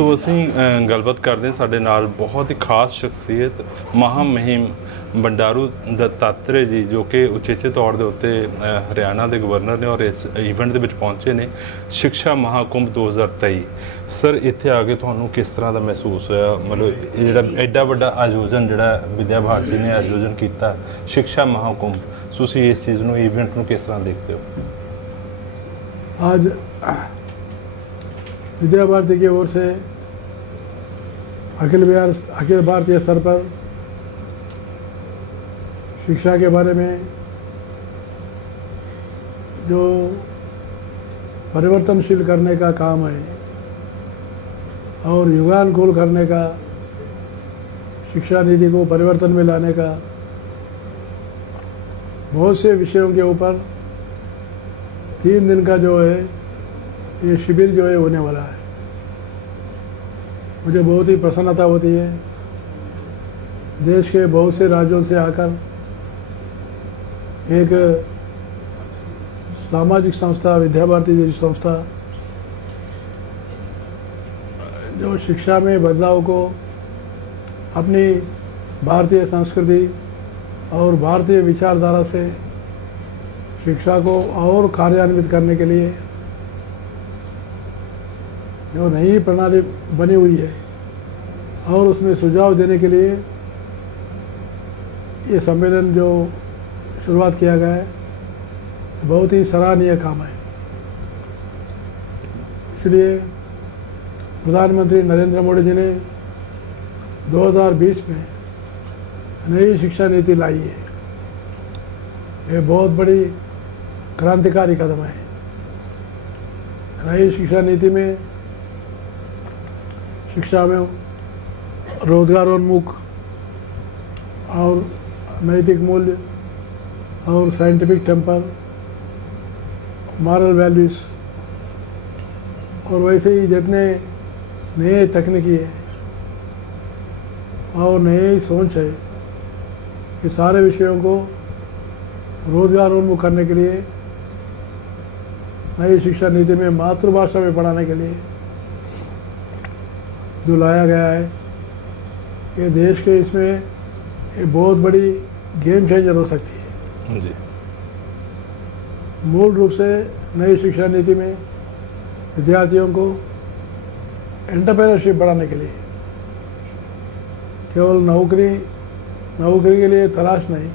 तो ਅਸੀਂ ਗੱਲਬਾਤ ਕਰਦੇ ਸਾਡੇ ਨਾਲ ਬਹੁਤ ਹੀ ਖਾਸ ਸ਼ਖਸੀਅਤ ਮਹਾਮਹਿਮ ਬੰਡਾਰੂ ਦੱਤਾਤਰੇ ਜੀ ਜੋ ਕਿ ਉਚੇਚੇ ਤੌਰ ਦੇ ਉੱਤੇ ਹਰਿਆਣਾ ਦੇ ਗਵਰਨਰ ਨੇ ਔਰ ਇਸ ਇਵੈਂਟ ਦੇ ਵਿੱਚ ਪਹੁੰਚੇ ਨੇ ਸਿੱਖਿਆ ਮਹਾਕੁੰਭ 2023 ਸਰ ਇੱਥੇ ਆ ਕੇ ਤੁਹਾਨੂੰ ਕਿਸ ਤਰ੍ਹਾਂ ਦਾ ਮਹਿਸੂਸ ਹੋਇਆ ਮਤਲਬ ਇਹ ਜਿਹੜਾ ਐਡਾ ਵੱਡਾ ਆਯੋਜਨ ਜਿਹੜਾ ਵਿਦਿਆ ਭਾਰਤੀ ਨੇ ਆਯੋਜਨ ਕੀਤਾ ਸਿੱਖਿਆ ਮਹਾਕੁੰਭ ਤੁਸੀਂ ਇਸ ਚੀਜ਼ ਨੂੰ ਇਵੈਂਟ ਨੂੰ ਕਿਸ ਤਰ੍ਹਾਂ ਦੇਖਦੇ ਹੋ आज विद्या भारती की ओर से अखिल भारतीय स्तर पर शिक्षा के बारे में जो परिवर्तनशील करने का काम है और युगानुकूल करने का शिक्षा नीति को परिवर्तन में लाने का बहुत से विषयों के ऊपर 3 दिन का जो है ये शिविर जो है होने वाला है। मुझे बहुत ही प्रसन्नता होती है देश के बहुत से राज्यों से आकर एक सामाजिक संस्था विद्या भारती जैसी संस्था जो शिक्षा में बदलाव को अपनी भारतीय संस्कृति और भारतीय विचारधारा से शिक्षा को और कार्यान्वित करने के लिए जो नई प्रणाली बनी हुई है और उसमें सुझाव देने के लिए ये सम्मेलन जो शुरुआत किया गया है बहुत ही सराहनीय काम है। इसलिए प्रधानमंत्री नरेंद्र मोदी जी ने 2020 में नई शिक्षा नीति लाई है। ये बहुत बड़ी क्रांतिकारी कदम है। नई शिक्षा नीति में शिक्षा में रोजगारोन्मुख और नैतिक मूल्य और साइंटिफिक टेम्पर मॉरल वैल्यूज़ और वैसे ही जितने नए तकनीकी है और नई सोच है ये सारे विषयों को रोजगारोन्मुख करने के लिए नई शिक्षा नीति में मातृभाषा में पढ़ाने के लिए जो लाया गया है ये देश के इसमें एक बहुत बड़ी गेम चेंजर हो सकती है जी मूल रूप से नई शिक्षा नीति में विद्यार्थियों को एंटरप्रेन्योरशिप बढ़ाने के लिए केवल नौकरी के लिए तलाश नहीं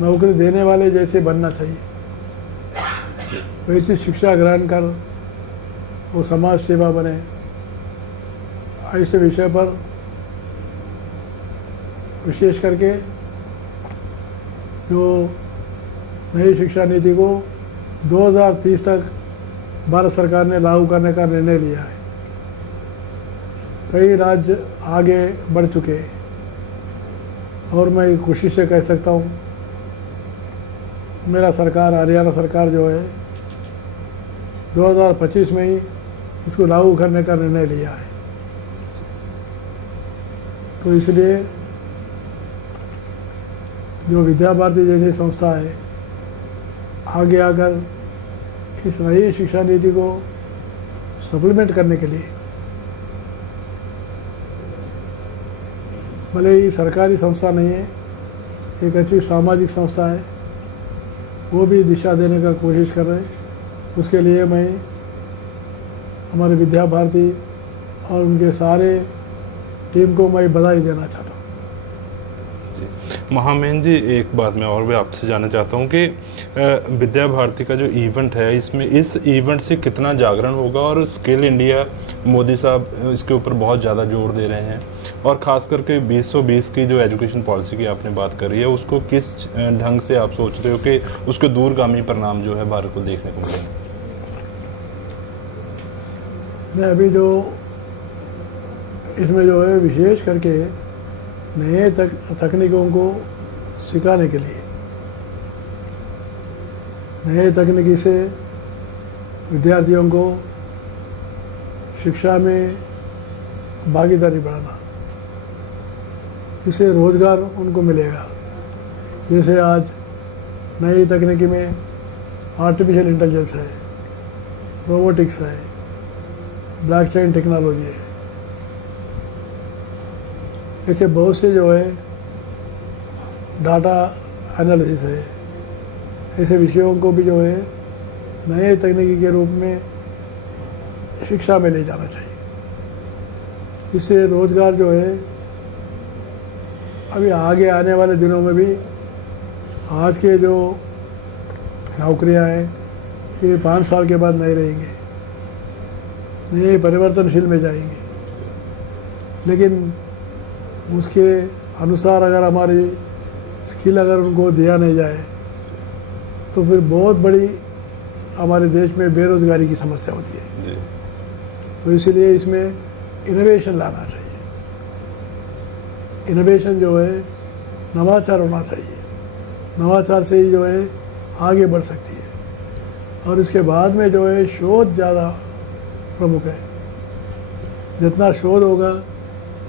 नौकरी देने वाले जैसे बनना चाहिए वैसी शिक्षा ग्रहण कर वो समाज सेवा बने ऐसे विषय पर विशेष करके जो नई शिक्षा नीति को 2030 तक भारत सरकार ने लागू करने का निर्णय लिया है। कई राज्य आगे बढ़ चुके हैं और मैं खुशी से कह सकता हूँ मेरा सरकार हरियाणा सरकार जो है 2025 में ही इसको लागू करने का निर्णय लिया है। तो इसलिए जो विद्या भारती जैसी संस्था है आगे आकर इस नई शिक्षा नीति को सप्लीमेंट करने के लिए भले ही सरकारी संस्था नहीं है एक अच्छी सामाजिक संस्था है वो भी दिशा देने का कोशिश कर रहे हैं। उसके लिए मैं हमारे विद्या भारती और उनके सारे टीम को मैं बधाई देना चाहता हूँ। महामहिम जी एक बात मैं और भी आपसे जानना चाहता हूँ कि विद्या भारती का जो इवेंट है इसमें इस इवेंट से कितना जागरण होगा और स्किल इंडिया मोदी साहब इसके ऊपर बहुत ज़्यादा जोर दे रहे हैं और ख़ास करके 2020 की जो एजुकेशन पॉलिसी की आपने बात करी है उसको किस ढंग से आप सोच रहे हो कि उसके दूरगामी परिणाम जो है भारत को देखने को मिलेंगे। मैं अभी जो इसमें जो है विशेष करके नए तकनीकों को सिखाने के लिए नए तकनीकी से विद्यार्थियों को शिक्षा में भागीदारी बढ़ाना इससे रोजगार उनको मिलेगा। जैसे आज नई तकनीकी में आर्टिफिशियल इंटेलिजेंस है रोबोटिक्स है ब्लॉकचेन टेक्नोलॉजी है ऐसे बहुत से जो है डाटा एनालिसिस है, ऐसे विषयों को भी जो है नए तकनीकी के रूप में शिक्षा में ले जाना चाहिए। इससे रोजगार जो है अभी आगे आने वाले दिनों में भी आज के जो नौकरियां हैं ये 5 साल के बाद नहीं रहेंगे, ये परिवर्तनशील में जाएंगे। लेकिन उसके अनुसार अगर हमारी स्किल अगर उनको दिया नहीं जाए तो फिर बहुत बड़ी हमारे देश में बेरोजगारी की समस्या होती है जी। तो इसीलिए इसमें इनोवेशन लाना चाहिए। इनोवेशन जो है नवाचार होना चाहिए, नवाचार से ही जो है आगे बढ़ सकती है। और इसके बाद में जो है शोध ज़्यादा प्रमुख है। जितना शोध होगा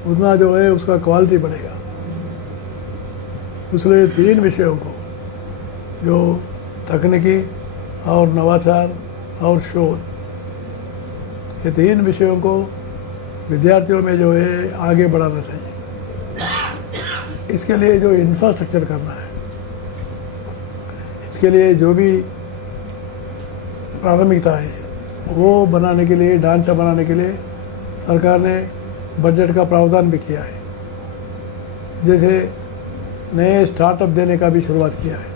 उतना जो है उसका क्वालिटी बढ़ेगा। इसलिए 3 विषयों को जो तकनीकी और नवाचार और शोध, ये 3 विषयों को विद्यार्थियों में जो है आगे बढ़ाना चाहिए। इसके लिए जो इंफ्रास्ट्रक्चर करना है, इसके लिए जो भी प्राथमिकता है वो बनाने के लिए, ढांचा बनाने के लिए सरकार ने बजट का प्रावधान भी किया है। जैसे नए स्टार्टअप देने का भी शुरुआत किया है।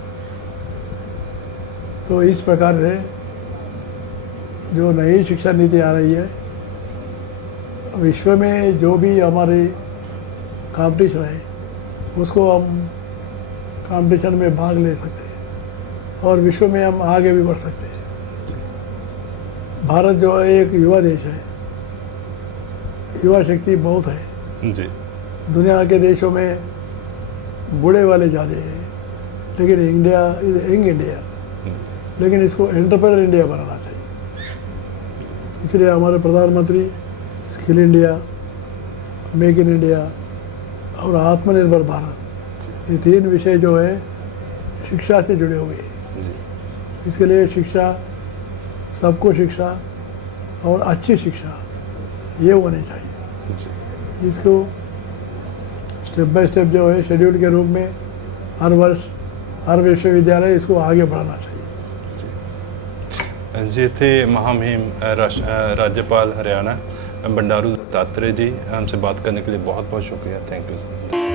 तो इस प्रकार से जो नई शिक्षा नीति आ रही है, विश्व में जो भी हमारे कंपटीशन है उसको हम कंपटीशन में भाग ले सकते हैं और विश्व में हम आगे भी बढ़ सकते हैं। भारत जो है एक युवा देश है, युवा शक्ति बहुत है जी। दुनिया के देशों में बूढ़े वाले ज़्यादा हैं, लेकिन इंडिया इज यंग इंडिया, लेकिन इसको एंटरप्रेन्योर इंडिया बनाना चाहिए। इसलिए हमारे प्रधानमंत्री skill India, make in India और आत्मनिर्भर भारत, ये 3 विषय जो है शिक्षा से जुड़े हुए हैं। इसके लिए शिक्षा, सबको शिक्षा और अच्छी शिक्षा ये होनी चाहिए। इसको स्टेप बाय स्टेप जो है शेड्यूल के रूप में हर वर्ष हर विश्वविद्यालय इसको आगे बढ़ाना चाहिए। जी, इतने महामहिम राज्यपाल हरियाणा बंडारू दत्तात्रेय जी हमसे बात करने के लिए बहुत बहुत शुक्रिया। Thank you sir.